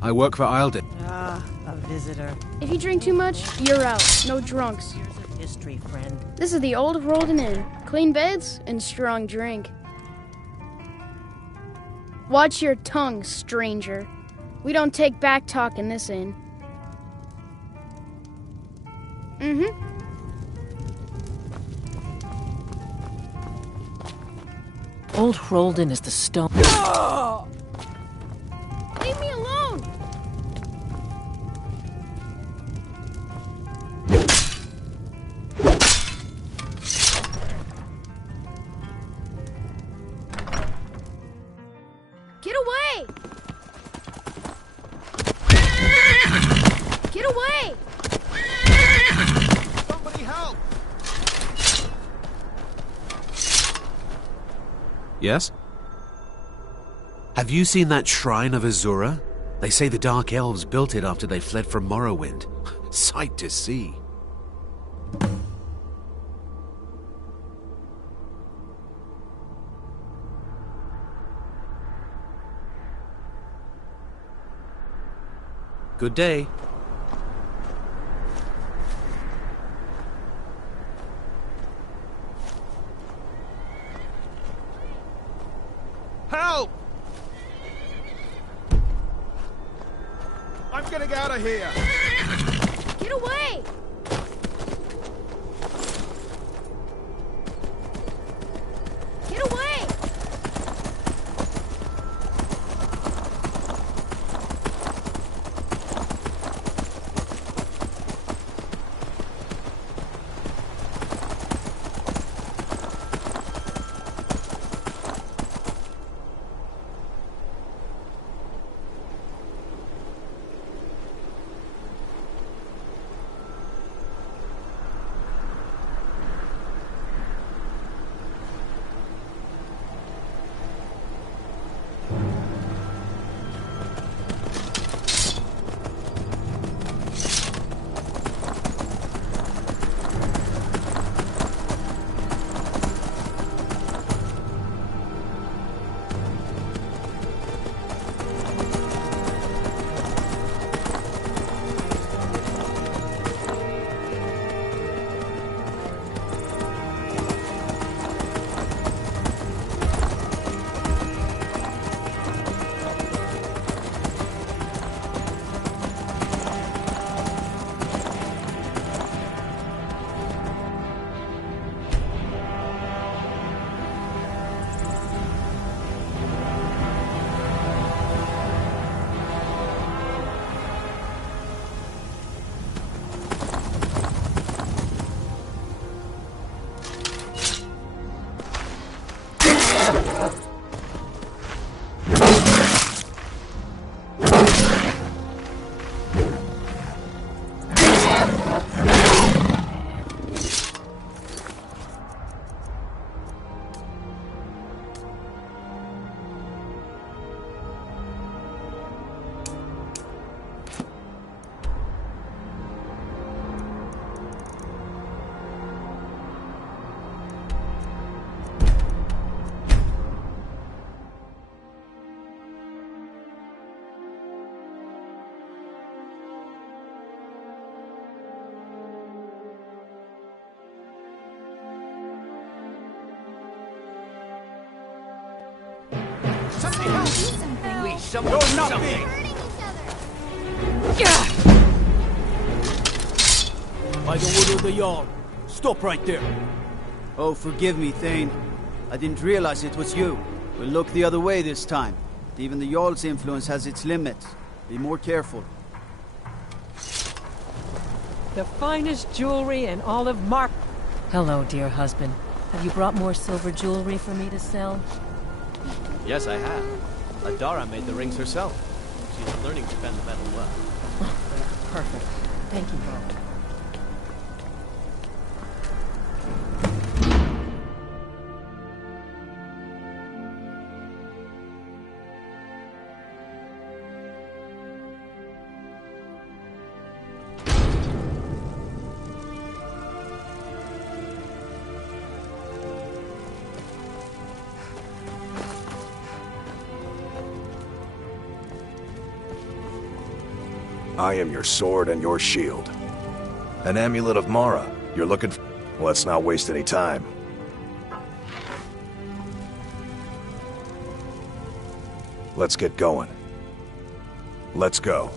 I work for Eildon. Ah, a visitor. If you drink too much, you're out. No drunks. Years of history, friend. This is the old Rolden Inn. Clean beds and strong drink. Watch your tongue, stranger. We don't take back talk in this inn. Old Rolden is the stone. Leave me alone! Get away! Get away! Somebody help! Yes? Have you seen that shrine of Azura? They say the Dark Elves built it after they fled from Morrowind. Sight to see. Good day. Help! I'm getting out of here! Get away! Get away! Somebody help! Please, someone do something! By the order of the Jarl. Stop right there. Oh, forgive me, Thane. I didn't realize it was you. We'll look the other way this time. Even the Jarl's influence has its limits. Be more careful. The finest jewelry in all of Mark. Hello, dear husband. Have you brought more silver jewelry for me to sell? Yes, I have. Adara made the rings herself. She's learning to bend the metal well. Perfect. Thank you both. I am your sword and your shield. An amulet of Mara. You're looking for... Let's not waste any time. Let's get going. Let's go.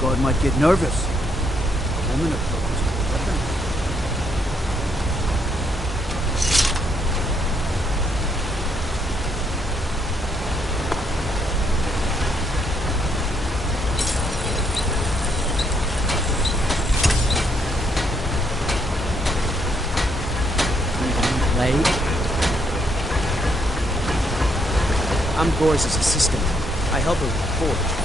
God might get nervous. A woman approaches with a weapon. I'm Gore's assistant. I help her with the forge.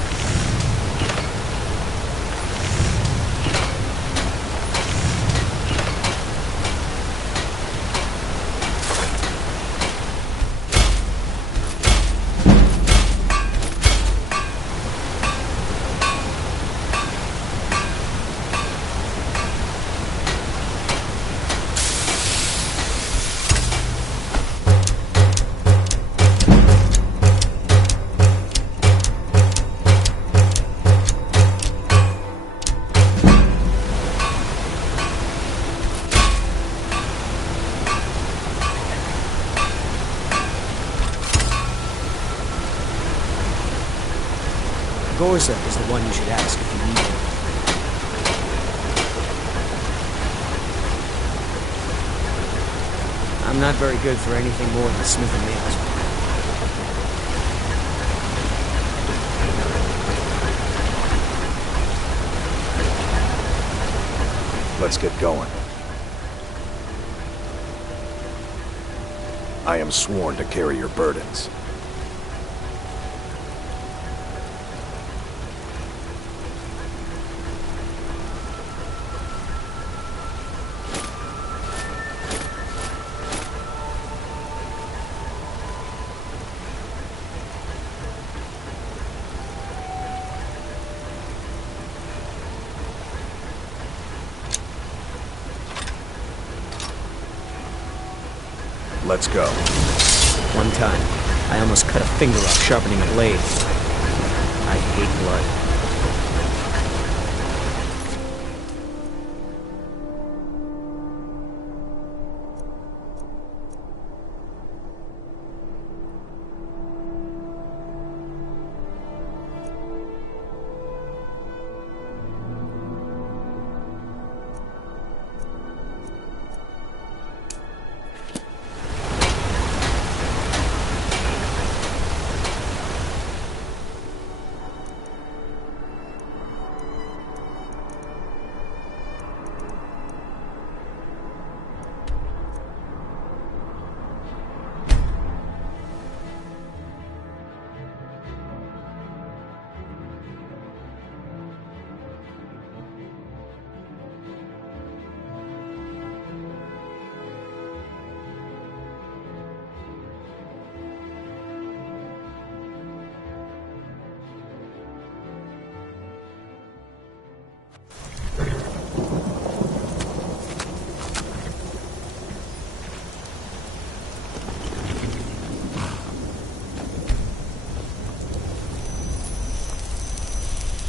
Gorza is the one you should ask if you need him. I'm not very good for anything more than smithing nails. Let's get going. I am sworn to carry your burdens. Let's go. One time, I almost cut a finger off sharpening a blade. I hate blood.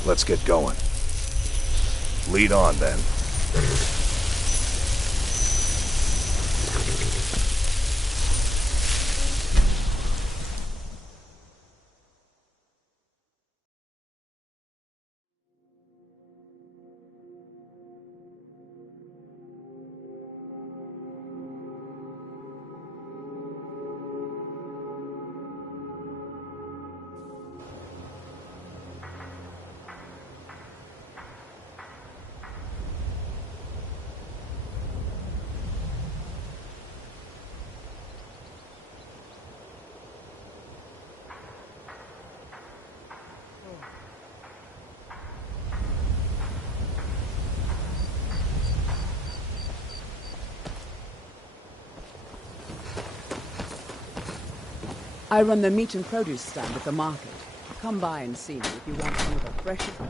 Let's get going. Lead on, then. I run the meat and produce stand at the market. Come by and see me if you want some of the freshest...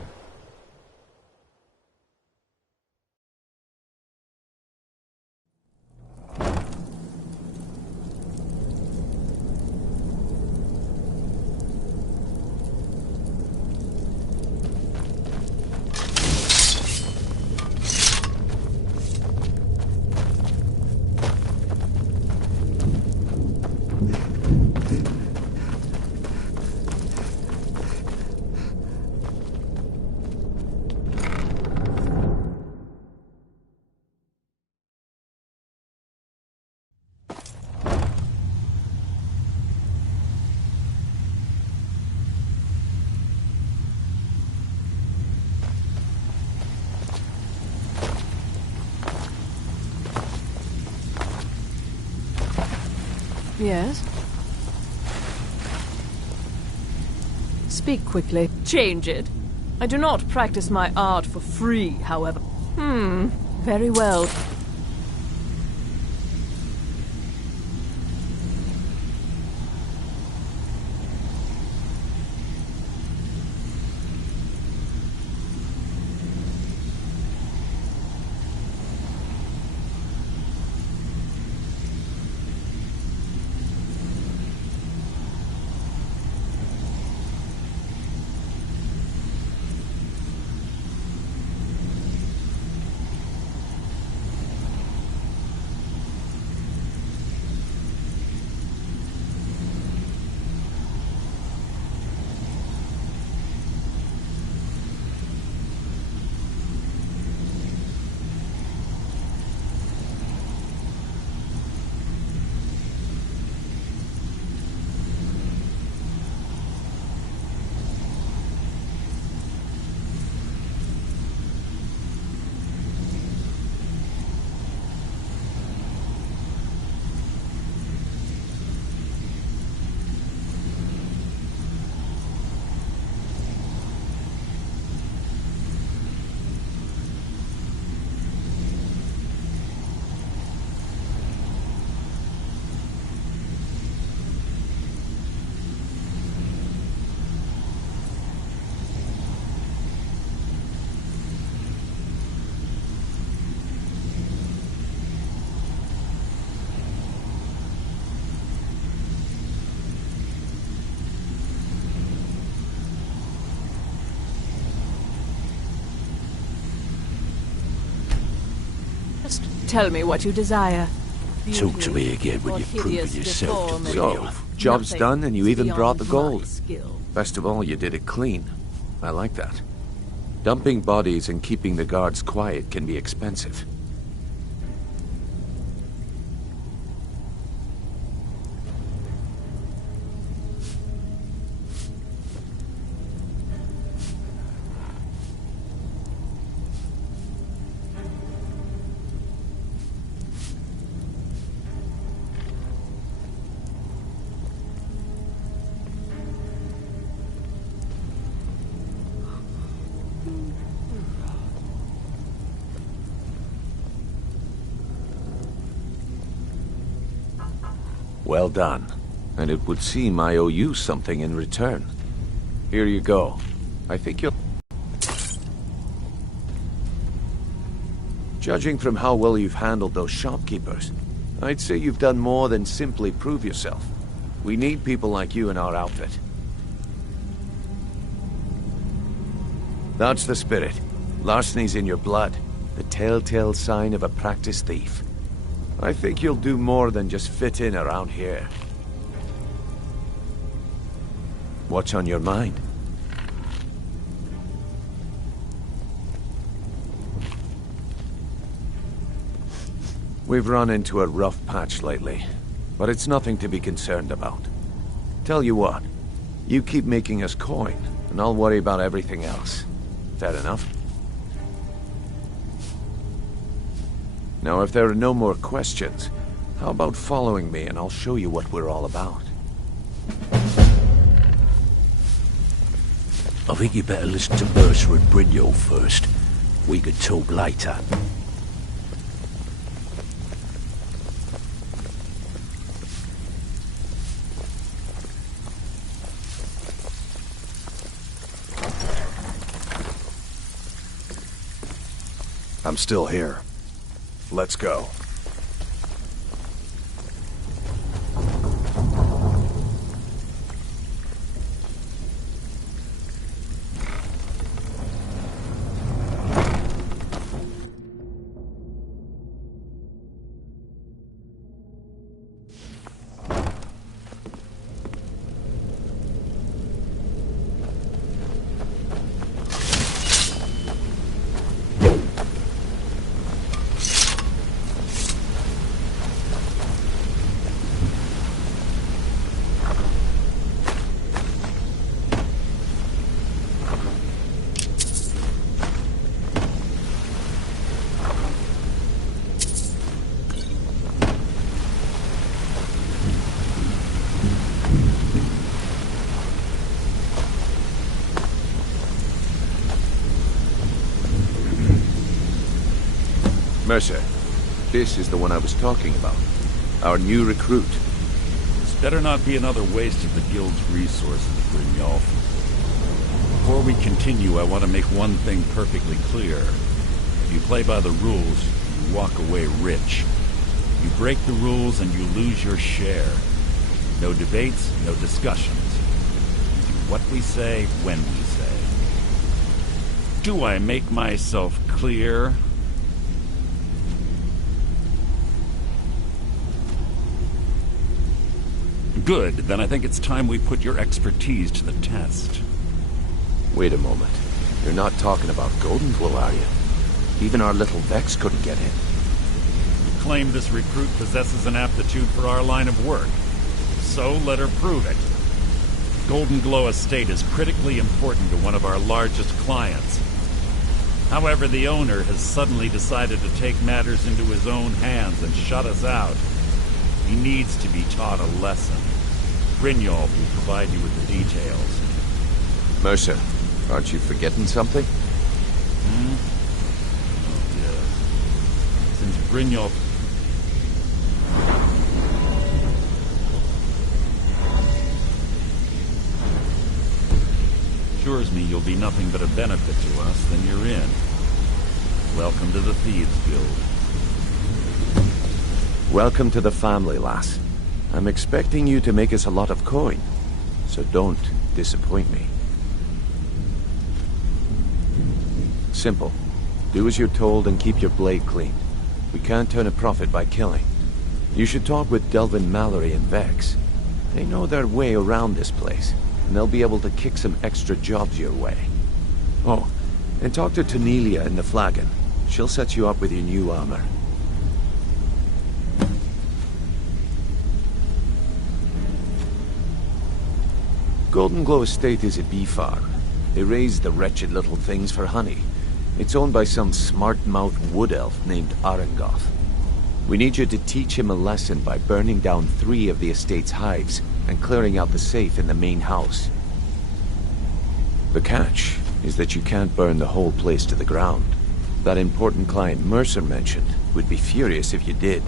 Yes? Speak quickly. Change it. I do not practice my art for free, however. Very well. Tell me what you desire. Talk to me again when Or you've proven hideous yourself to deformity. Brynjolf. Job's Nothing done and you is even brought the beyond my gold. skill. Best of all, you did it clean. I like that. Dumping bodies and keeping the guards quiet can be expensive. Well done. And it would seem I owe you something in return. Here you go. I think you'll... Judging from how well you've handled those shopkeepers, I'd say you've done more than simply prove yourself. We need people like you in our outfit. That's the spirit. Larceny's in your blood. The telltale sign of a practiced thief. I think you'll do more than just fit in around here. What's on your mind? We've run into a rough patch lately, but it's nothing to be concerned about. Tell you what, you keep making us coin, and I'll worry about everything else. Fair enough? Now, if there are no more questions, how about following me and I'll show you what we're all about? I think you better listen to Mercer and Brynjolf first. We could talk later. I'm still here. Let's go. Mercer, this is the one I was talking about. Our new recruit. This better not be another waste of the Guild's resources, Brynjolf. Before we continue, I want to make one thing perfectly clear. If you play by the rules, you walk away rich. You break the rules and you lose your share. No debates, no discussions. We do what we say, when we say. Do I make myself clear? Good, then I think it's time we put your expertise to the test. Wait a moment. You're not talking about Golden Glow, are you? Even our little Vex couldn't get in. You claim this recruit possesses an aptitude for our line of work. So let her prove it. Golden Glow Estate is critically important to one of our largest clients. However, the owner has suddenly decided to take matters into his own hands and shut us out. He needs to be taught a lesson. Brynjolf will provide you with the details. Mercer, aren't you forgetting something? Oh, yes. Since Brynjolf... assures me you'll be nothing but a benefit to us, then you're in. Welcome to the Thieves Guild. Welcome to the family, lass. I'm expecting you to make us a lot of coin, so don't disappoint me. Simple. Do as you're told and keep your blade clean. We can't turn a profit by killing. You should talk with Delvin Mallory and Vex. They know their way around this place, and they'll be able to kick some extra jobs your way. Oh, and talk to Tanelia in the Flagon. She'll set you up with your new armor. Golden Glow Estate is a bee farm. They raise the wretched little things for honey. It's owned by some smart-mouthed wood elf named Arangoth. We need you to teach him a lesson by burning down 3 of the estate's hives and clearing out the safe in the main house. The catch is that you can't burn the whole place to the ground. That important client Mercer mentioned would be furious if you did.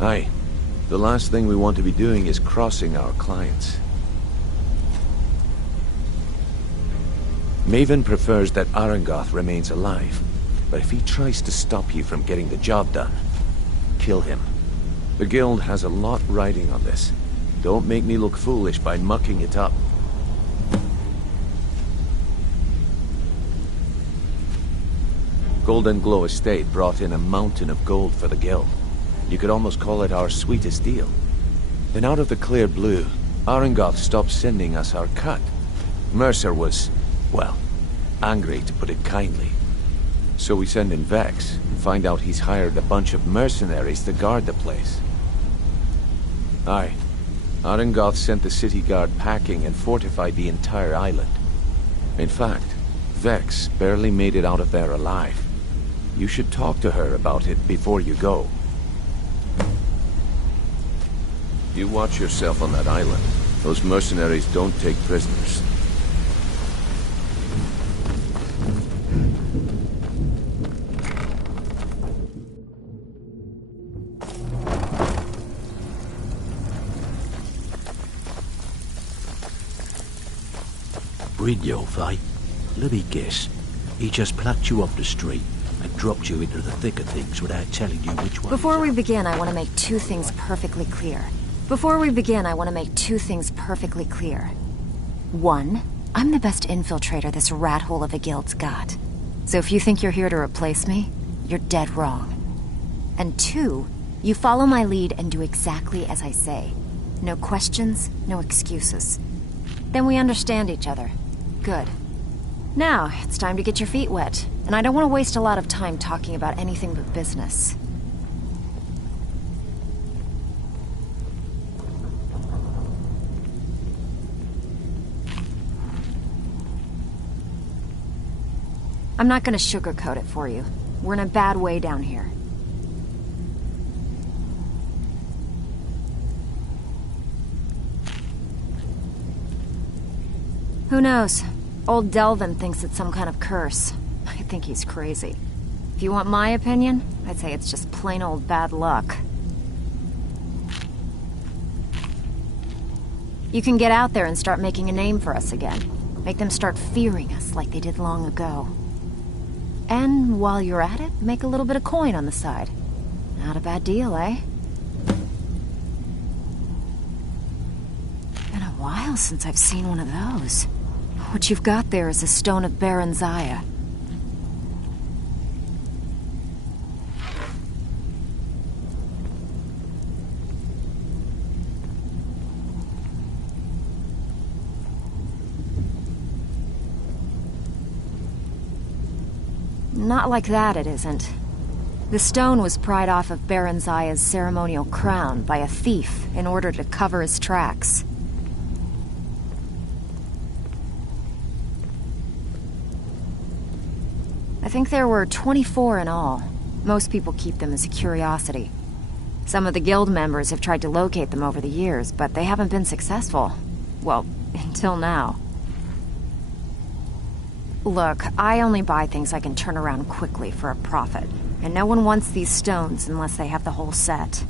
Aye. The last thing we want to be doing is crossing our clients. Maven prefers that Arangoth remains alive, but if he tries to stop you from getting the job done, kill him. The guild has a lot riding on this. Don't make me look foolish by mucking it up. Golden Glow Estate brought in a mountain of gold for the guild. You could almost call it our sweetest deal. Then out of the clear blue, Arangoth stopped sending us our cut. Mercer was, well, angry to put it kindly. So we send in Vex and find out he's hired a bunch of mercenaries to guard the place. Aye. Arangoth sent the city guard packing and fortified the entire island. In fact, Vex barely made it out of there alive. You should talk to her about it before you go. You watch yourself on that island. Those mercenaries don't take prisoners. Brynjolf, eh? Let me guess. He just plucked you off the street and dropped you into the thick of things without telling you which one. Before we begin, I want to make 2 things perfectly clear. One, I'm the best infiltrator this rat hole of a guild's got. So if you think you're here to replace me, you're dead wrong. And 2, you follow my lead and do exactly as I say. No questions, no excuses. Then we understand each other. Good. Now, it's time to get your feet wet, and I don't want to waste a lot of time talking about anything but business. I'm not gonna sugarcoat it for you. We're in a bad way down here. Who knows? Old Delvin thinks it's some kind of curse. I think he's crazy. If you want my opinion, I'd say it's just plain old bad luck. You can get out there and start making a name for us again. Make them start fearing us like they did long ago. And while you're at it, make a little bit of coin on the side. Not a bad deal, eh? Been a while since I've seen one of those. What you've got there is a stone of Baron Zaya. Not like that, it isn't. The stone was pried off of Baron Zaya's ceremonial crown by a thief in order to cover his tracks. I think there were 24 in all. Most people keep them as a curiosity. Some of the guild members have tried to locate them over the years, but they haven't been successful. Well, until now. Look, I only buy things I can turn around quickly for a profit, and no one wants these stones unless they have the whole set.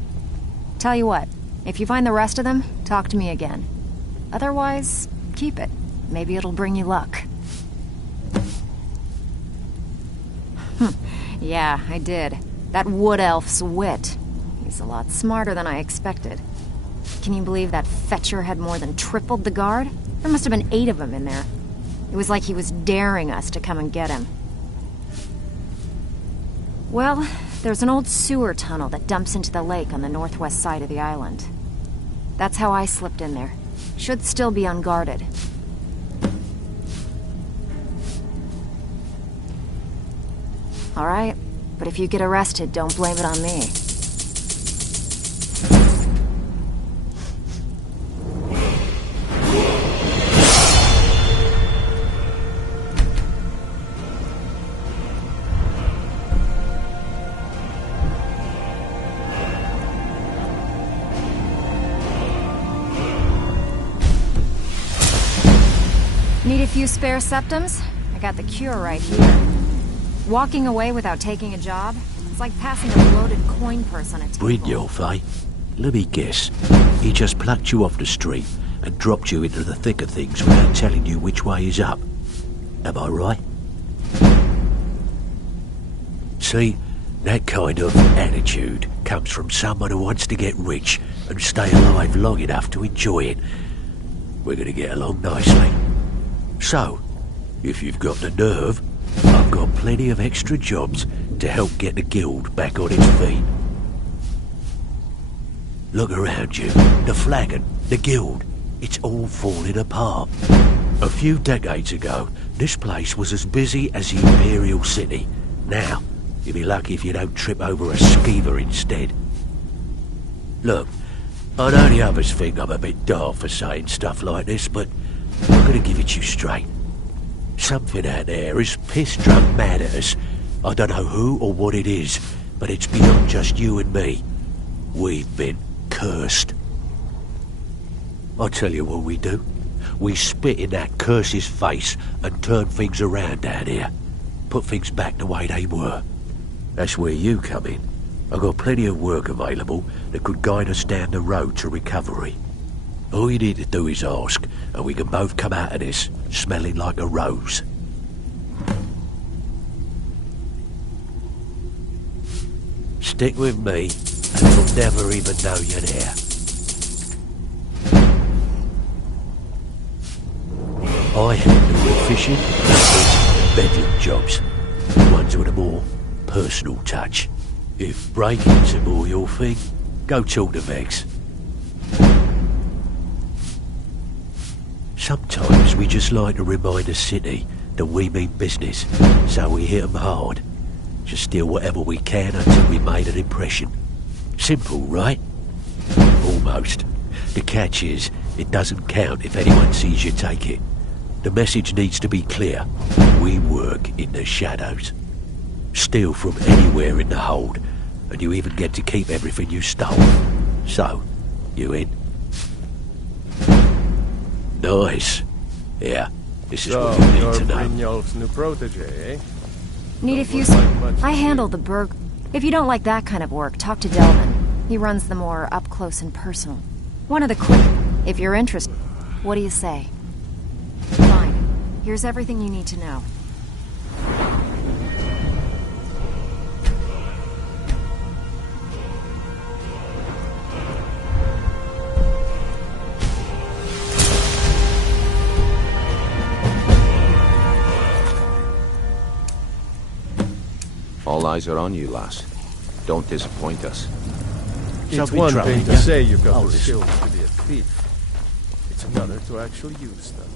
Tell you what, if you find the rest of them, talk to me again. Otherwise, keep it. Maybe it'll bring you luck. Yeah, I did. That wood elf's wit. He's a lot smarter than I expected. Can you believe that fetcher had more than tripled the guard? There must have been 8 of them in there. It was like he was daring us to come and get him. Well, there's an old sewer tunnel that dumps into the lake on the northwest side of the island. That's how I slipped in there. Should still be unguarded. All right, but if you get arrested, don't blame it on me. Need a few spare septums? I got the cure right here. Walking away without taking a job? It's like passing a loaded coin purse on a table. Brynjolf, eh? Let me guess. He just plucked you off the street and dropped you into the thick of things without telling you which way is up. Am I right? See, that kind of attitude comes from someone who wants to get rich and stay alive long enough to enjoy it. We're gonna get along nicely. So, if you've got the nerve, I've got plenty of extra jobs to help get the guild back on its feet. Look around you. The flagon, the guild, it's all falling apart. A few decades ago, this place was as busy as the Imperial City. Now, you'll be lucky if you don't trip over a skeever instead. Look, I know the others think I'm a bit daft for saying stuff like this, but I'm gonna give it to you straight. Something out there is piss-drunk mad at us. I don't know who or what it is, but it's beyond just you and me. We've been cursed. I'll tell you what we do. We spit in that curse's face and turn things around down here. Put things back the way they were. That's where you come in. I've got plenty of work available that could guide us down the road to recovery. All you need to do is ask, and we can both come out of this smelling like a rose. Stick with me, and you'll never even know you're there. I handle the fishing, and bedroom jobs. The ones with a more personal touch. If break-ins are more your thing, go talk to Vex. Sometimes we just like to remind the city that we mean business, so we hit 'em hard. Just steal whatever we can until we made an impression. Simple, right? Almost. The catch is, it doesn't count if anyone sees you take it. The message needs to be clear. We work in the shadows. Steal from anywhere in the hold, and you even get to keep everything you stole. So, you in? Nice. Yeah, this is what you need to know. Brynjolf's new protege, eh? Need a few... I handle the burg... If you don't like that kind of work, talk to Delvin. He runs the more up-close and personal. One of the quick... If you're interested... What do you say? Fine. Here's everything you need to know. All eyes are on you, lass. Don't disappoint us. It's one thing to say you've got the skills to be a thief. It's another to actually use them.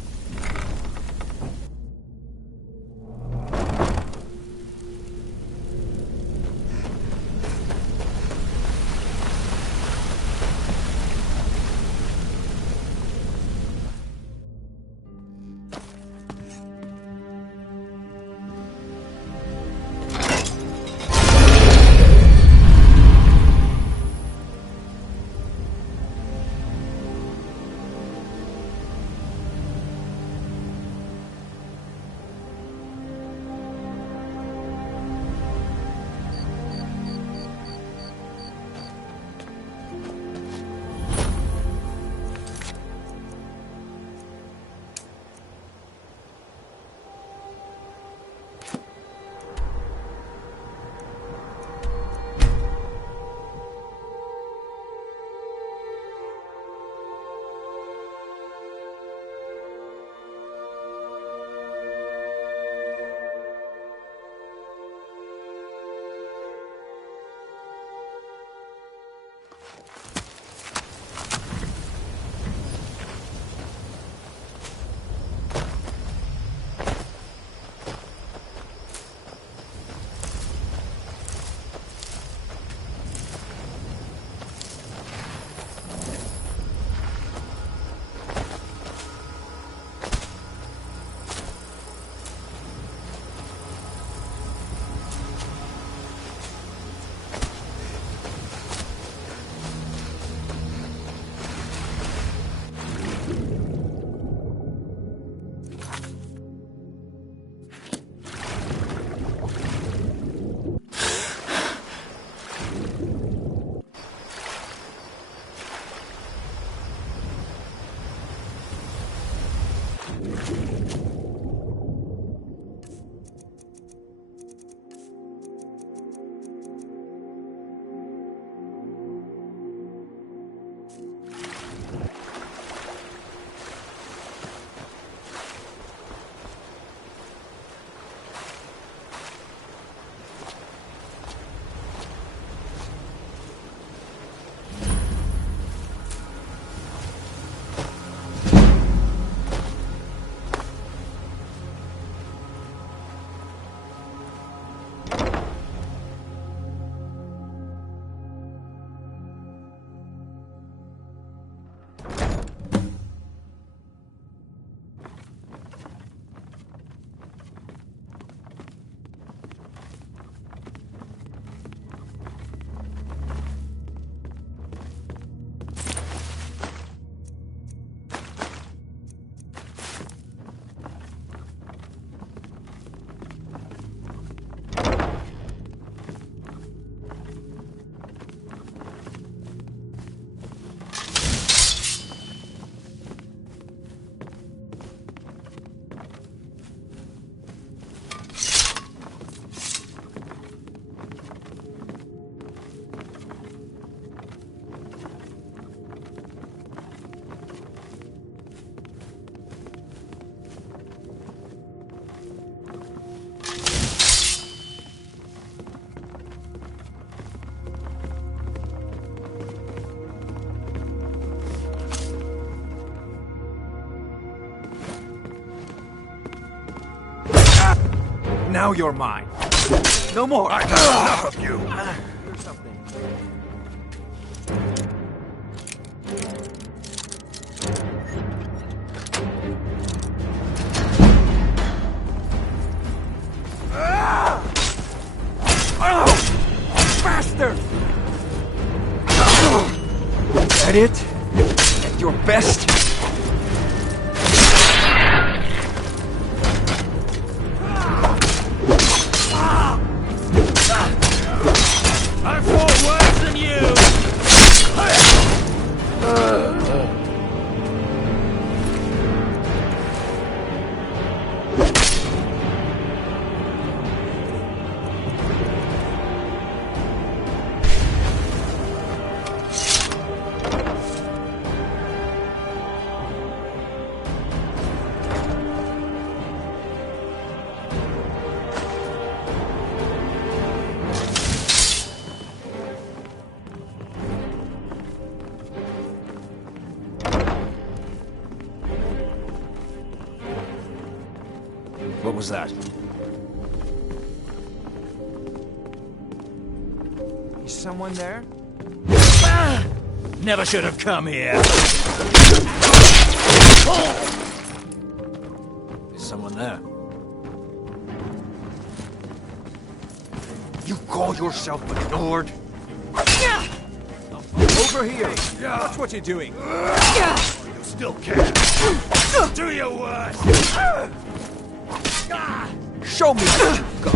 Now you're mine. No more. I've had enough of you. Here's something. Bastard! That it? At your best? I fought worse than you! What was that? Is someone there? Never should have come here. Is someone there? You call yourself a lord? Over here! Watch what you're doing! You still can. Do your worst! Show me what you've got!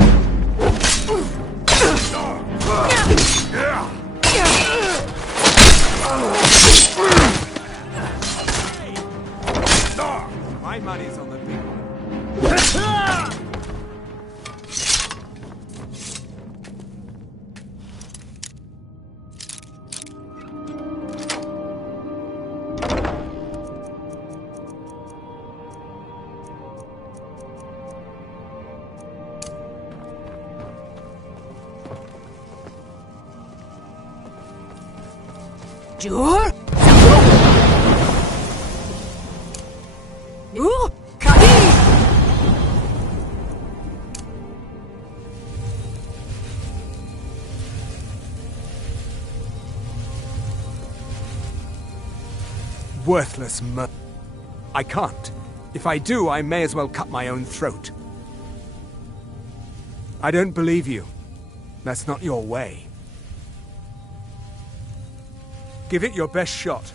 My money's on the big one. Jur? You? Kadi! Worthless I can't. If I do, I may as well cut my own throat. I don't believe you. That's not your way. Give it your best shot.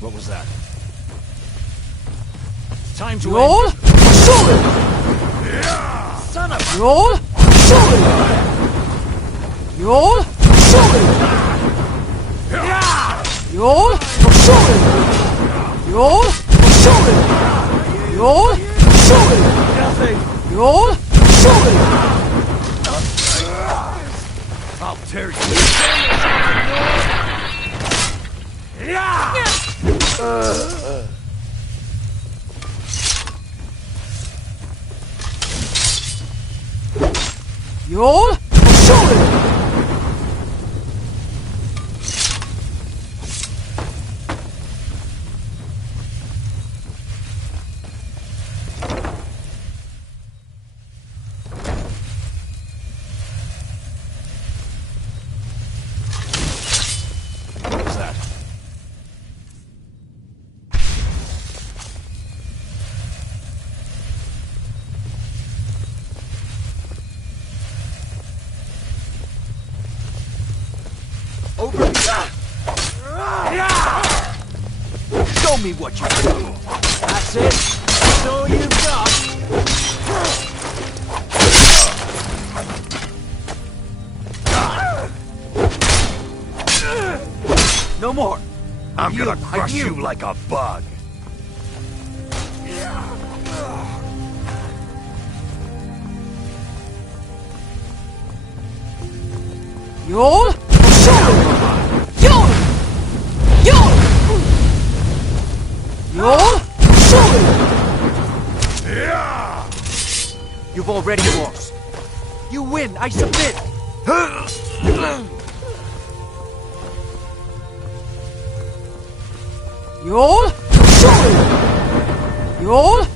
What was that? Time to Roll! end. Shoot! Son of Roll! Shoot! Roll! Shoot! Roll! Shoot! Roll! Shoot! Roll! Shoot! nothing! Roll! Shoot! I'll tear you! Roll! Shoot! What was that? me what you do. That's it. That's all you've got. No more. I'm gonna crush you like a bug. Yol! Yol! Yol! Yol! You've already lost. You win. I submit. Yol! Yol! Yol!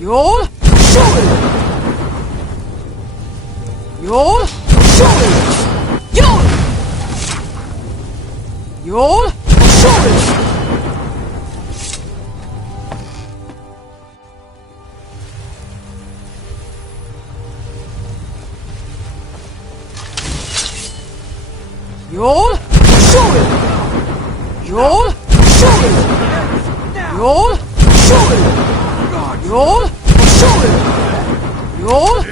Yol! Yol! Yol! Yol! Yol! Yol! Yol! Yol! Yol!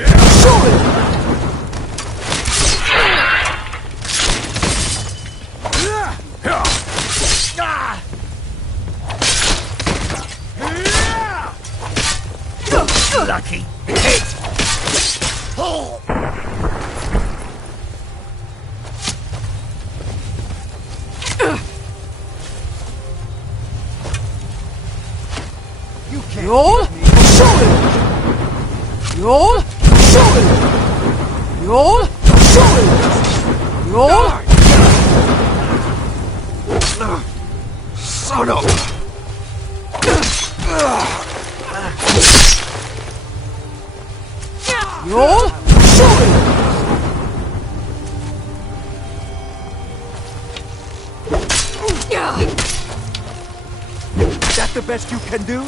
Lucky hit! Yol! Yol! Yol! Yol! Son of a... Yol! That the best you can do?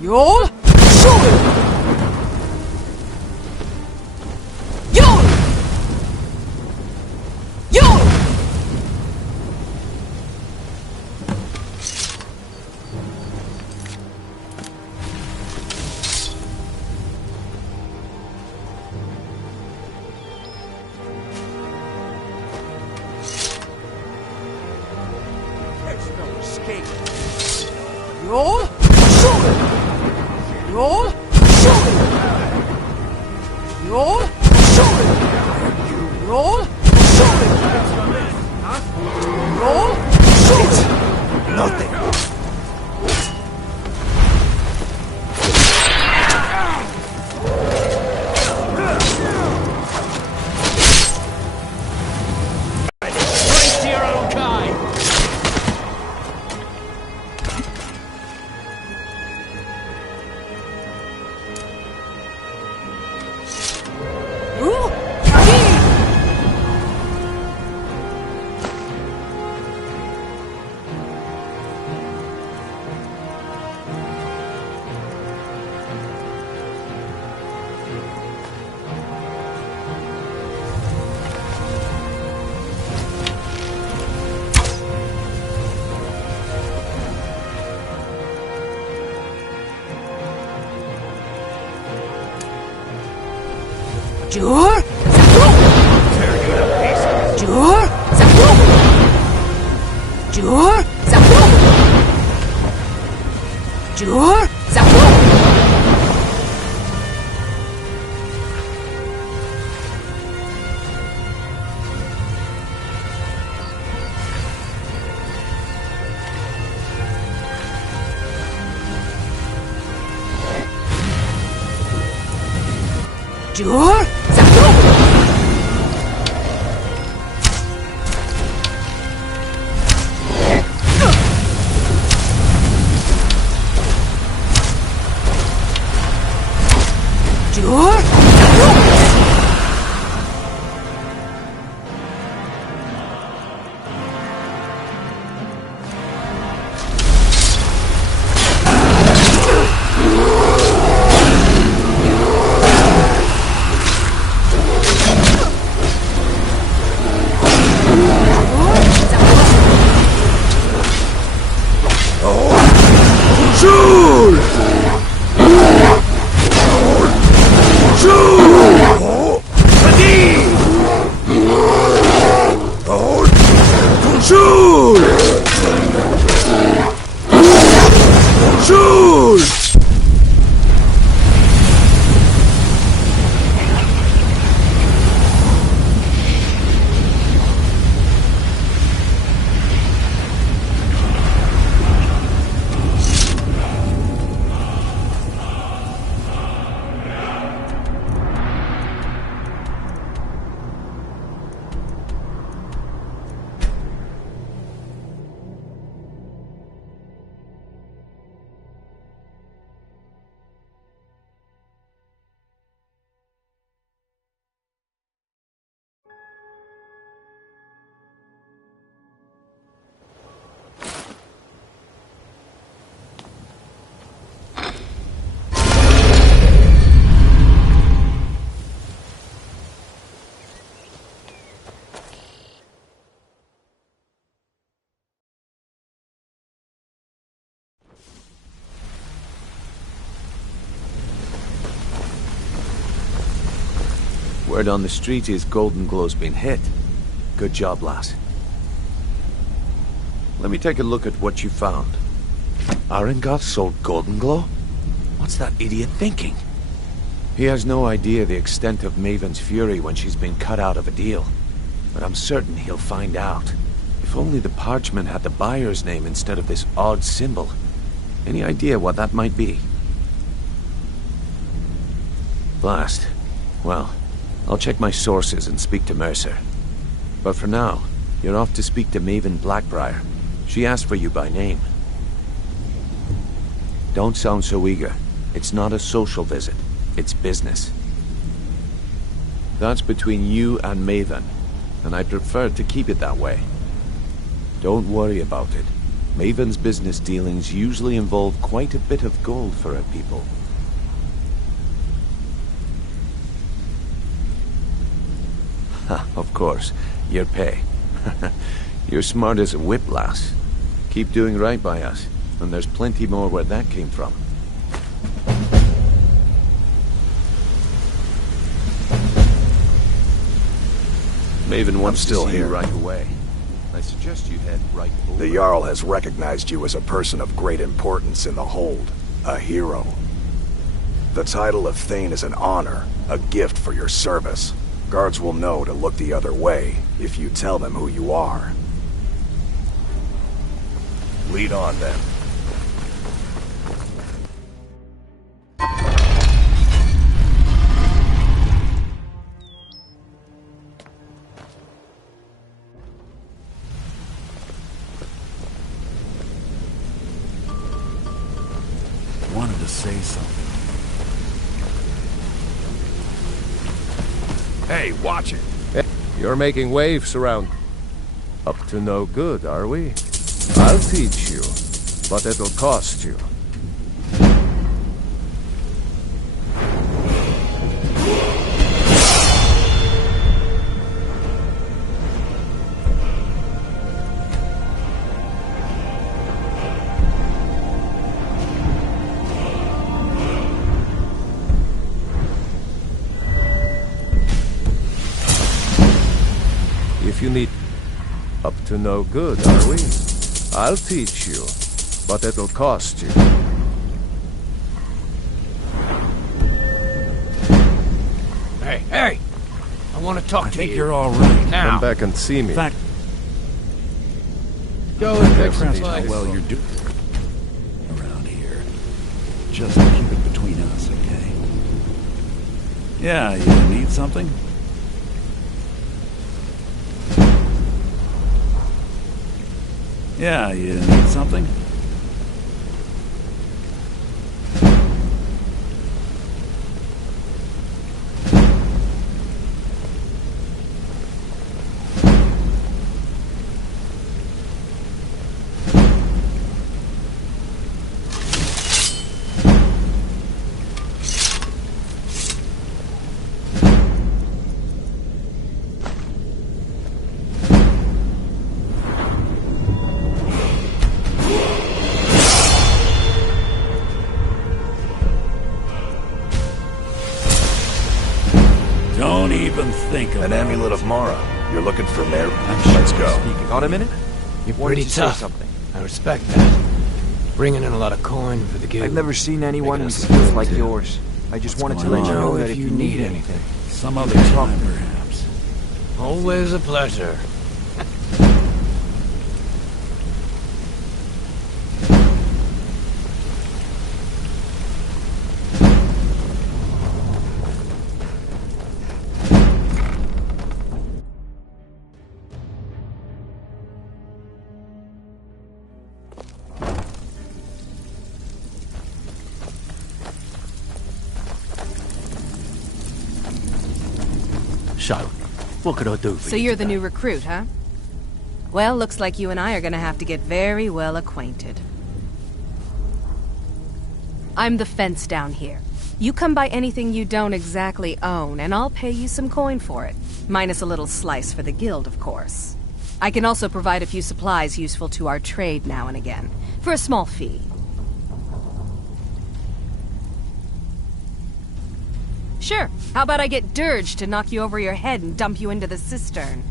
Yol! Yol! Yol! There's no escape. Yol! Yol! Yol! Yol! Yol! Nothing. Race to your own kind! Jur! Jur! Jur! Jur! Word on the street is Golden Glow's been hit. Good job, lass. Let me take a look at what you found. Arengoth sold Golden Glow? What's that idiot thinking? He has no idea the extent of Maven's fury when she's been cut out of a deal. But I'm certain he'll find out. If only the parchment had the buyer's name instead of this odd symbol. Any idea what that might be? Blast. Well, I'll check my sources and speak to Mercer. But for now, you're off to speak to Maven Blackbriar. She asked for you by name. Don't sound so eager. It's not a social visit. It's business. That's between you and Maven, and I prefer to keep it that way. Don't worry about it. Maven's business dealings usually involve quite a bit of gold for her people. Of course, your pay. You're smart as a whip, lass. Keep doing right by us, and there's plenty more where that came from. Maven wants to see you right away. I suggest you head right over. The Jarl has recognized you as a person of great importance in the Hold, a hero. The title of Thane is an honor, a gift for your service. Guards will know to look the other way if you tell them who you are. Lead on, then. Wanted to say something. Hey, watch it! Hey, you're making waves around. Up to no good, are we? I'll teach you, but it'll cost you. If you need... Up to no good, are we? I'll teach you, but it'll cost you. Hey, hey! I want to talk to you. I think you're all right. Now. Come back and see me. In fact, go and fix how well you're doing around here. Just keep it between us, okay? Yeah, you need something? Yeah, you need something? Don't even think of An it. amulet of Mara. You're looking for Mare? Let's go. Got a minute? You're Wanted pretty to say tough. something. I respect that. Bringing in a lot of coin for the guild. I've never seen anyone Making with us skills look like good. yours. I just wanted to going let you on? know that if you need anything. Some other time, perhaps. Always a pleasure. So, what could I do for So you you're the today? new recruit, huh? Well, looks like you and I are gonna have to get very well acquainted. I'm the fence down here. You come by anything you don't exactly own, and I'll pay you some coin for it. Minus a little slice for the guild, of course. I can also provide a few supplies useful to our trade now and again, for a small fee. Sure. How about I get Dirge to knock you over your head and dump you into the cistern?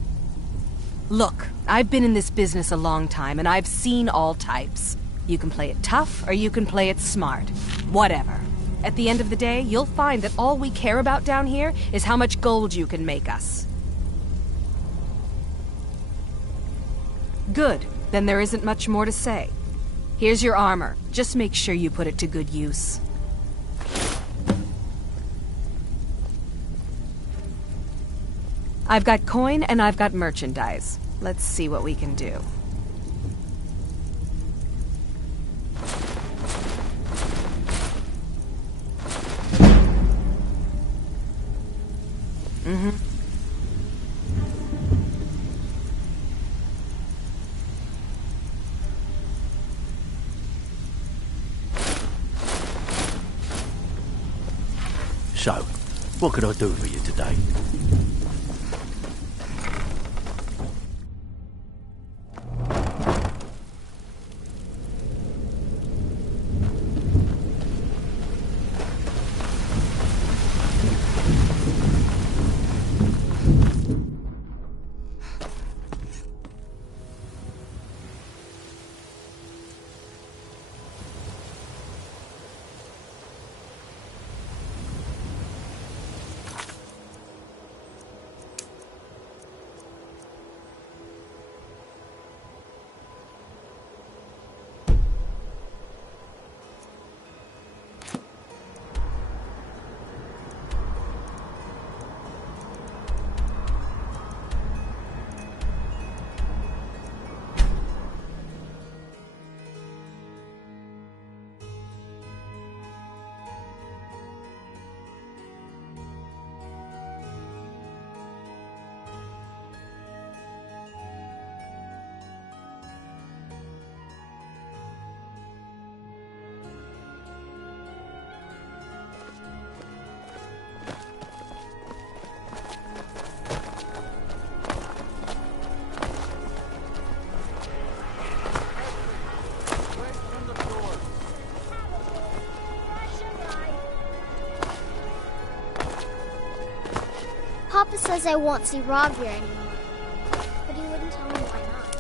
Look, I've been in this business a long time, and I've seen all types. You can play it tough, or you can play it smart. Whatever. At the end of the day, you'll find that all we care about down here is how much gold you can make us. Good. Then there isn't much more to say. Here's your armor. Just make sure you put it to good use. I've got coin and I've got merchandise. Let's see what we can do. Mm-hmm. So, what could I do for you today? Papa says I won't see Rob here anymore, but he wouldn't tell me why not.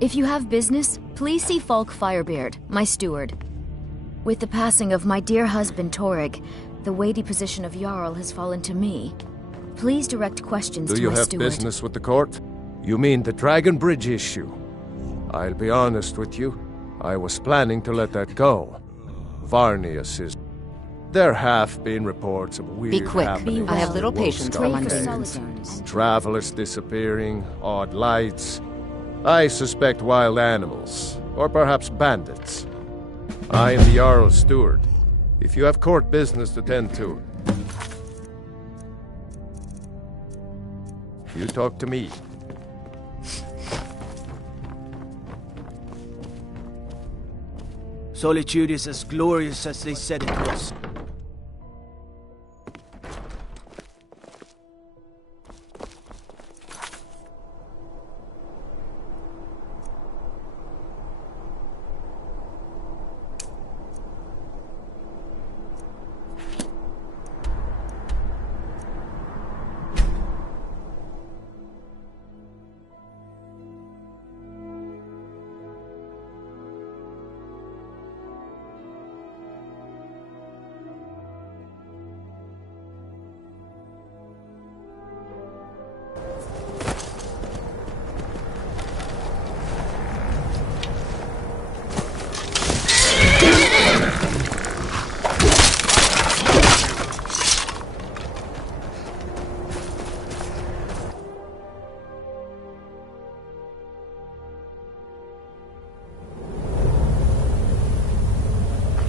If you have business, please see Falk Firebeard, my steward. With the passing of my dear husband Torrig, the weighty position of Jarl has fallen to me. Please direct questions to my Do you have steward. business with the court? You mean the Dragon Bridge issue? I'll be honest with you. I was planning to let that go. Varnius is... There have been reports of weird quick. happenings. I have little patience for Wolfstar mundane Caves. concerns. Travelers disappearing, odd lights. I suspect wild animals, or perhaps bandits. I am the Jarl's steward. If you have court business to tend to, you talk to me. Solitude is as glorious as they said it was.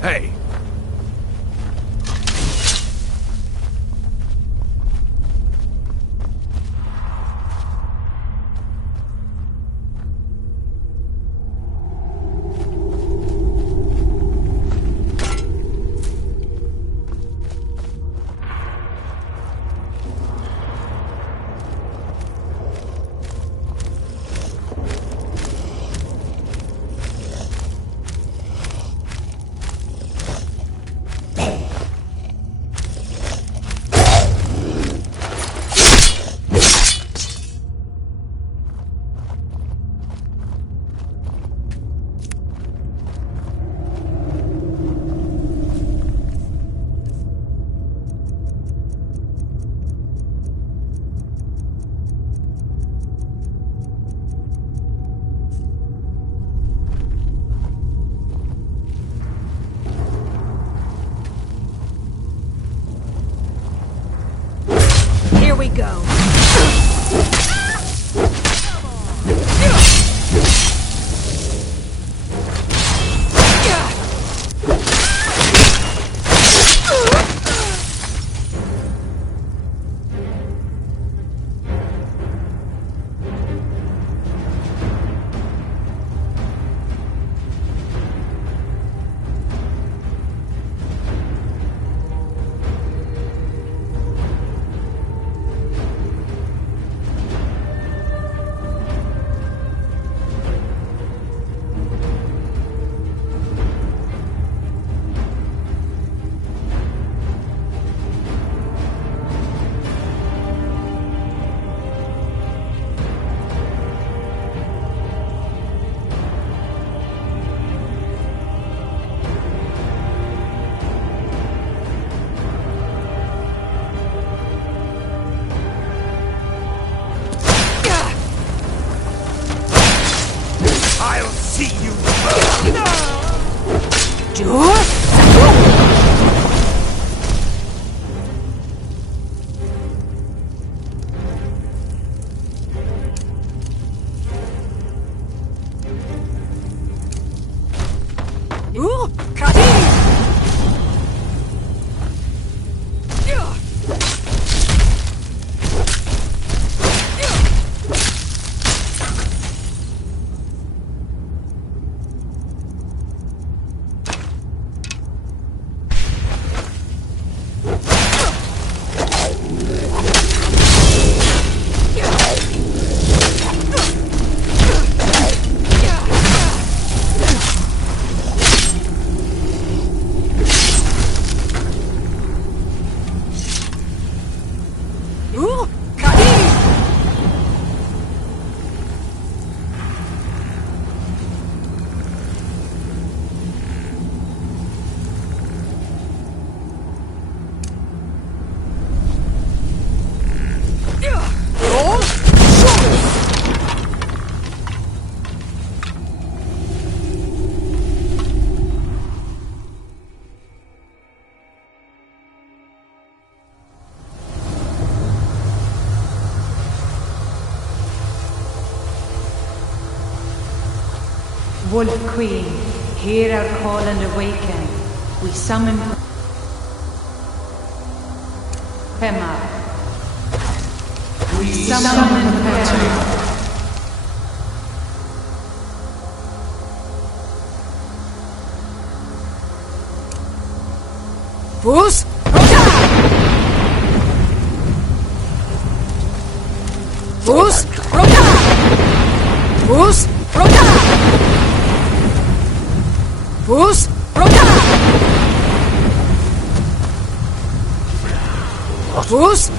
Hey! Here we go. Wolf Queen, hear our call and awaken. We summon Pema. We summon Pema. Bus! Bus! Bus! Bus! Bus!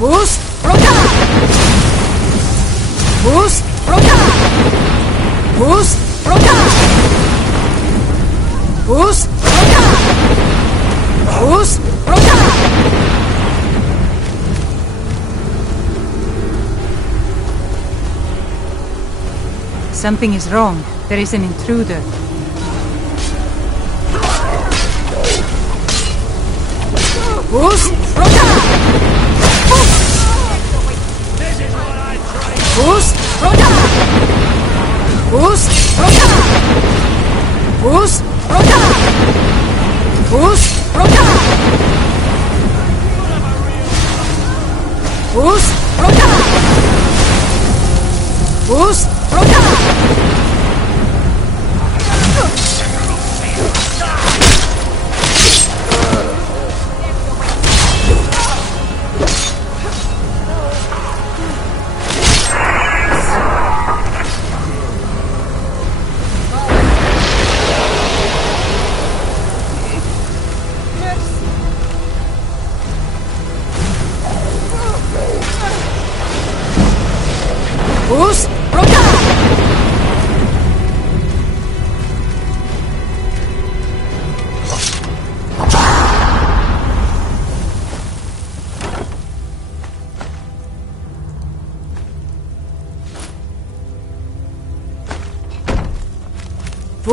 Bus! Bus! Bus! Bus! Bus! Something is wrong. There is an intruder. Bus! Bus! Bus! Bus! Bus! Bus! Bus!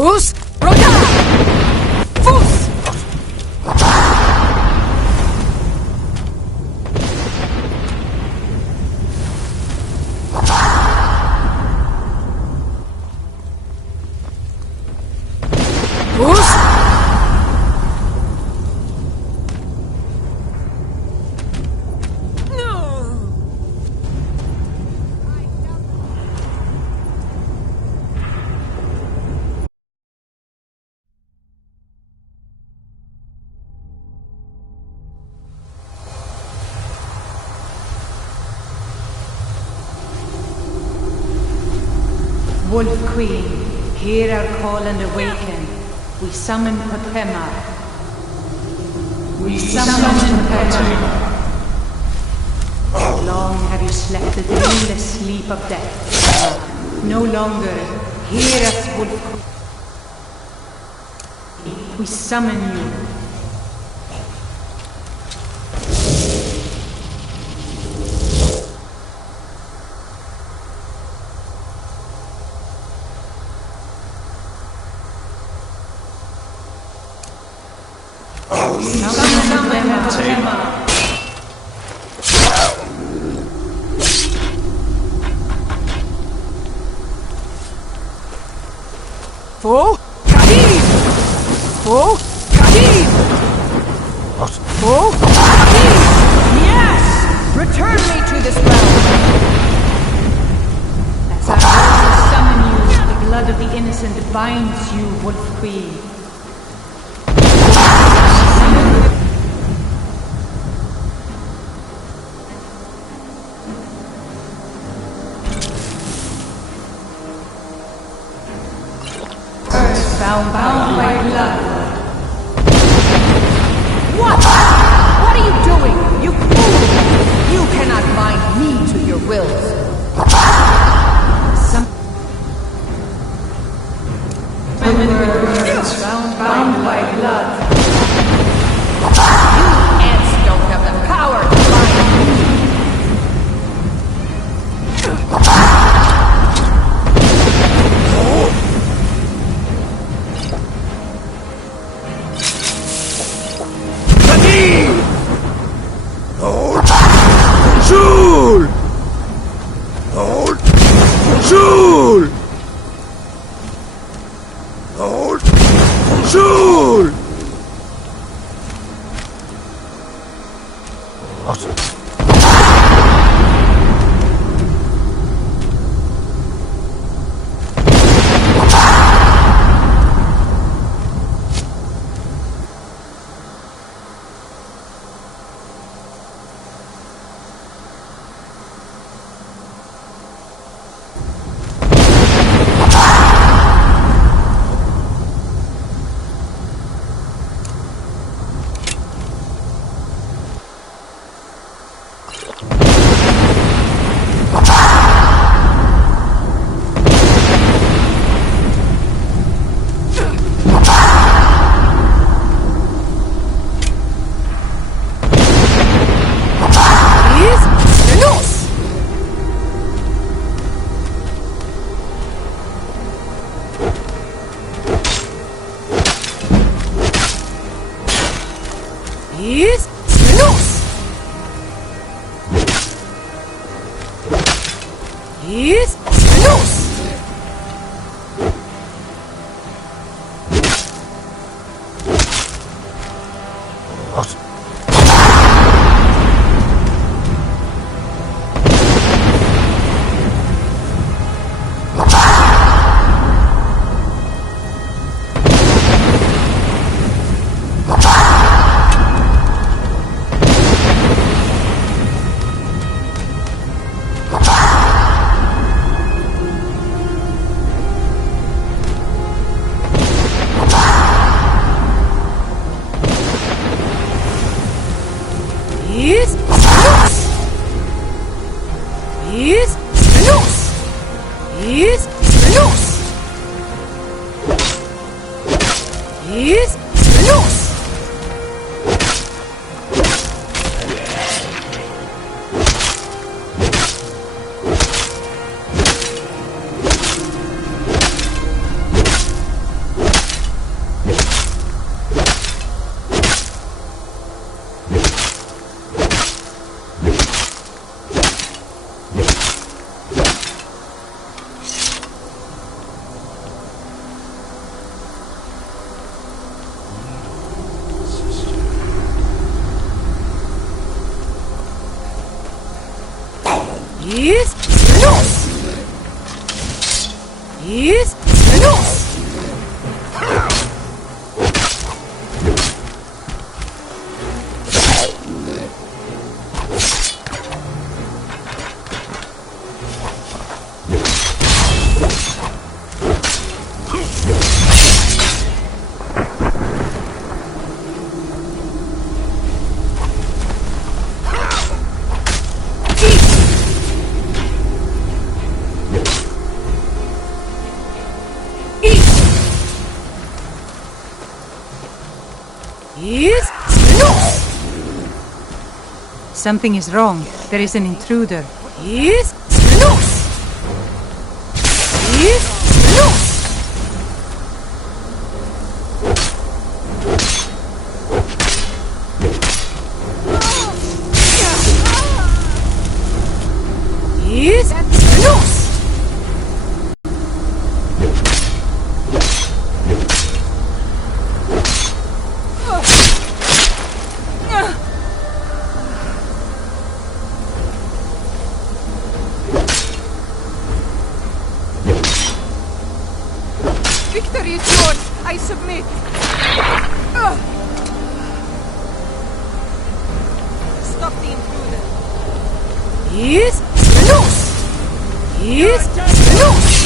Bus! Bus! Wolf Queen, hear our call and awaken. We summon Pema. We summon Pema. Long have you slept the dreamless sleep of death. No longer, hear us, Wolf Queen. We summon you. Fo Khabib! Fo Khabib! Fo Khabib! Yes! Return me to this realm! As our voices summon you, the blood of the innocent binds you, Wolf Queen. Bound by blood. What? What are you doing? You fool! You cannot bind me to your wills. Bound by blood. You ants don't have the power to bind me. Yes, los. Yes, los. Yes, los. Yes, los. Yes, los. Yes, los. Yes, los. Yes, los. Yes, los. Something is wrong. There is an intruder. Yes, los. Yes, los. Yes, los. Victory is yours. I submit. Stop the intruder. Yes, los. Yes, los.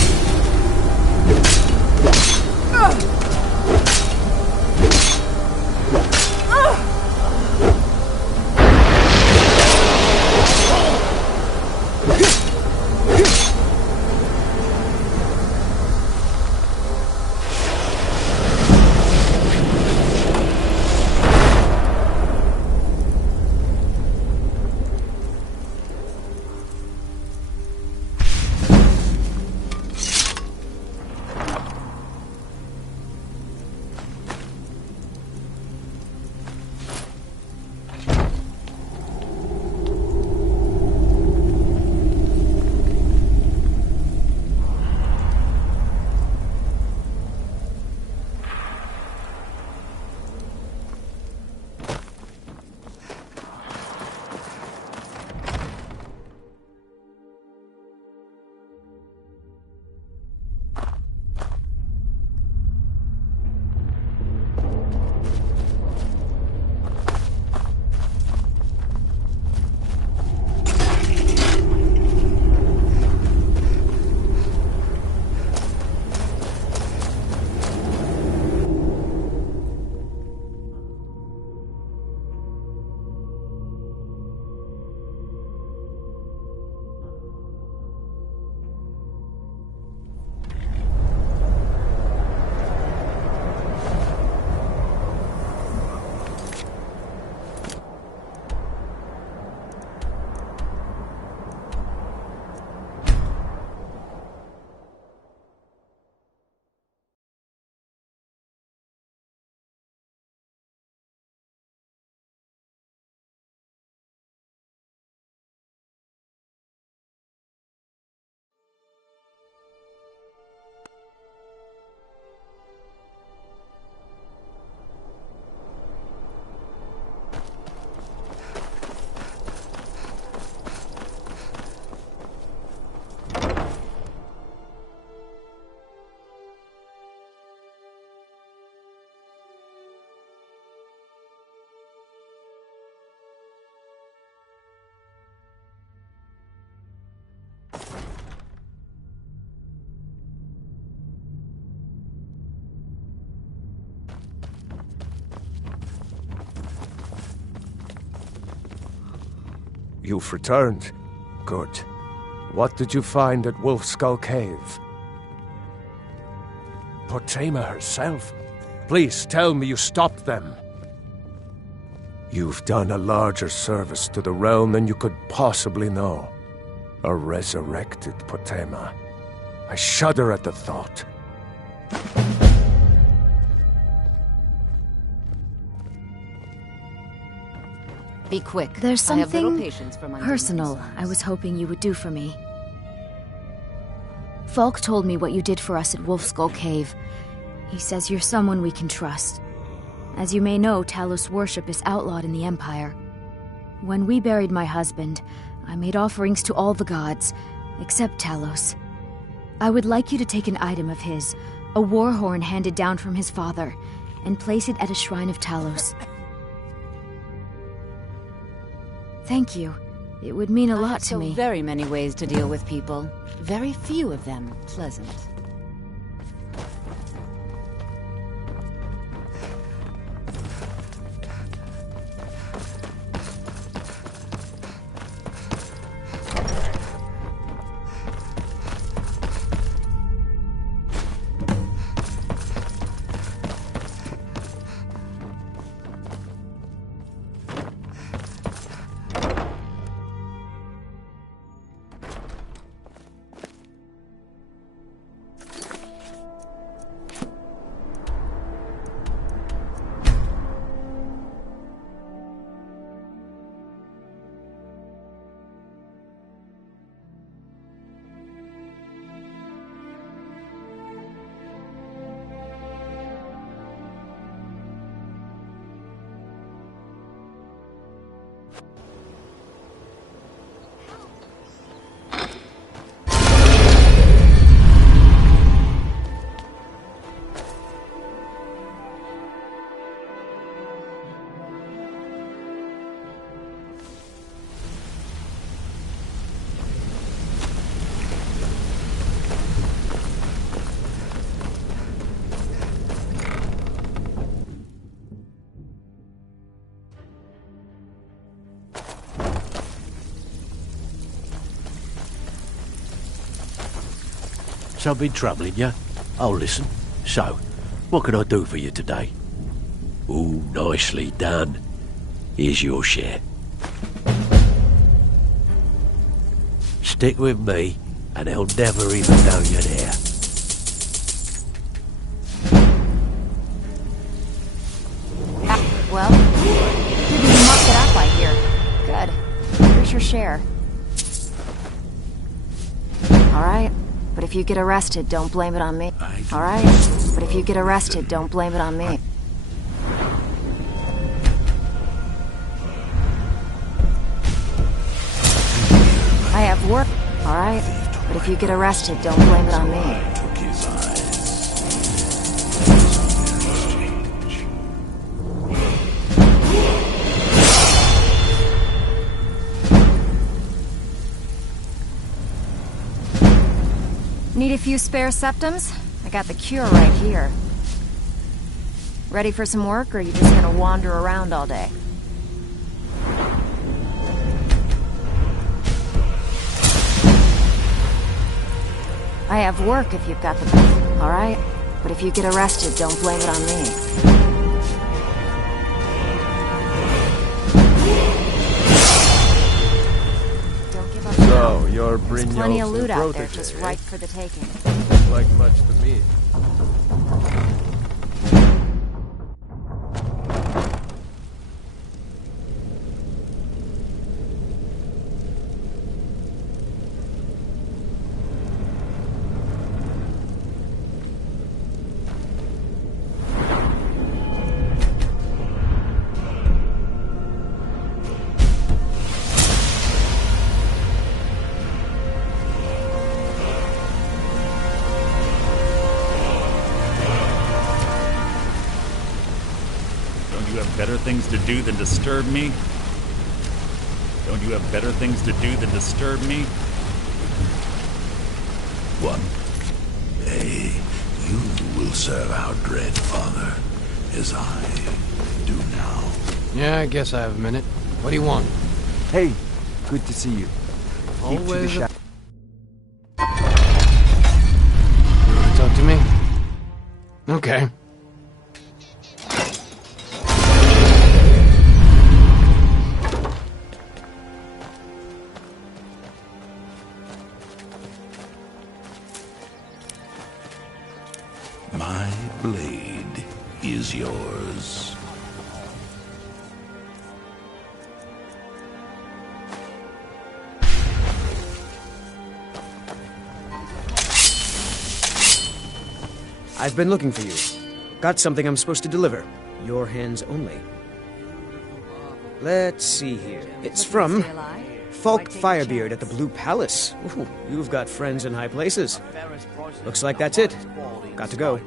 You've returned. Good. What did you find at Wolf Skull Cave? Potema herself? Please tell me you stopped them. You've done a larger service to the realm than you could possibly know. A resurrected Potema. I shudder at the thought. Be quick. There's I have little something patience for my personal I was hoping you would do for me. Falk told me what you did for us at Wolfskull Cave. He says you're someone we can trust. As you may know, Talos worship is outlawed in the Empire. When we buried my husband, I made offerings to all the gods, except Talos. I would like you to take an item of his, a war horn handed down from his father, and place it at a shrine of Talos. Thank you. It would mean a lot to me. Very many ways to deal with people. Very few of them pleasant. Something troubling you? I'll listen. So, what can I do for you today? Ooh, nicely done. Here's your share. Stick with me, and they'll never even know you're there. Well, you mucked it up, I hear. Good. Here's your share. Alright, but if you get arrested, don't blame it on me. Alright? But if you get arrested, don't blame it on me. I have work. Alright? But if you get arrested, don't blame it on me. Need a few spare septums? I got the cure right here. Ready for some work, or are you just gonna wander around all day? I have work if you've got the best, alright? But if you get arrested, don't blame it on me. So, you're There's plenty of Brynjolf's loot out there, protege, just eh? ripe for the taking. Looks like much to me. Better things to do than disturb me? Don't you have better things to do than disturb me? What? Nay, you will serve our dread father, as I do now. Yeah, I guess I have a minute. What do you want? Hey, Good to see you. Keep to the Always shadow. Talk to me? Okay. My blade is yours. I've been looking for you. Got something I'm supposed to deliver. Your hands only. Let's see here. It's from Falk Firebeard at the Blue Palace. Ooh, you've got friends in high places. Looks like that's it. Got to go.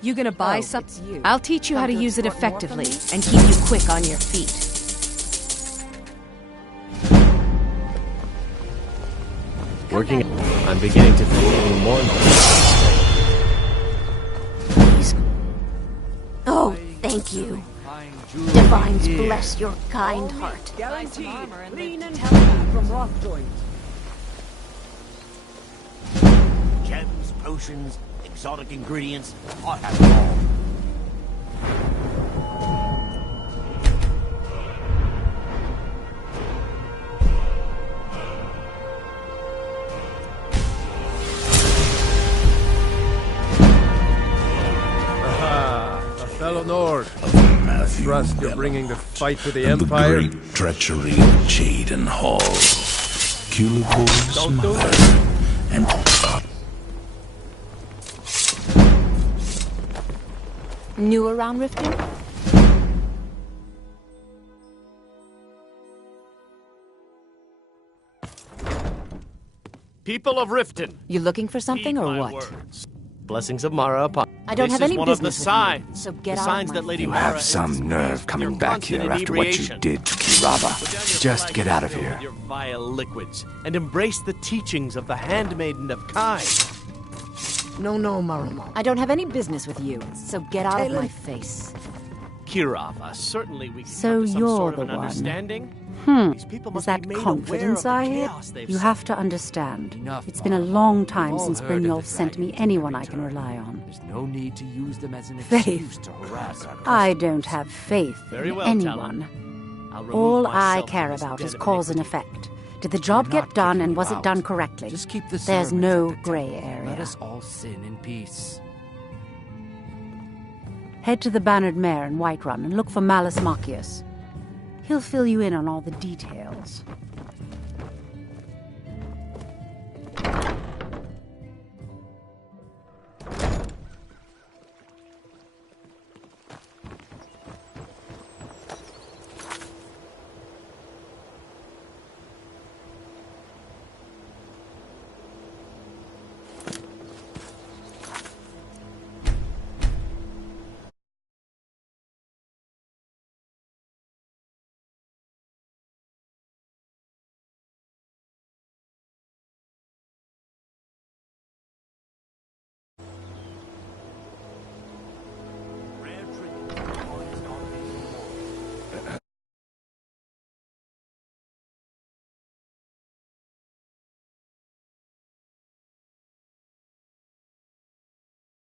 You gonna buy Oh, something? it's you. I'll teach you Come how to to use it export more from effectively me? and keep you quick on your feet. Working. I'm beginning to feel even more. Oh, thank you. Divines bless your kind heart. Guaranteed. Lean and healthy from Rock Joint. Gems, potions, exotic ingredients, I have it all. Aha, a fellow Nord. Matthew Trust you're Bellum, bringing the fight to the and Empire. the great treachery of Jaden Hall. Culicor's mother. And New around Riften? People of Riften, You looking for something heed or my what? words. Blessings of Mara upon. I don't This have is any one of the business with you, signs. so get the out of signs my that Lady face. You Mara have some is nerve coming your back here constant after what you inebriation. did to Put down your Kirava. Just flag get out of and here. with your vile liquids and embrace the teachings of the Handmaiden of Kai. No, Marumo. I don't have any business with you, so get out of Talon. my face. Kirava, certainly we can So come to some you're sort of the an one. understanding. Is must that be made confidence aware I of the hear? chaos they've You have to understand. It's been a long time since Brynjolf sent me anyone I can rely on. There's no need to use them as an Faith. excuse to harass our I don't have faith Very in well, anyone. I'll remove All I myself care from this about den is of cause and effect. Did the job get done and was it done correctly? Just keep the There's servants no at the gray temple. area. Let us all sin in peace. Head to the Bannered Mare in Whiterun and look for Malus Machius. He'll fill you in on all the details.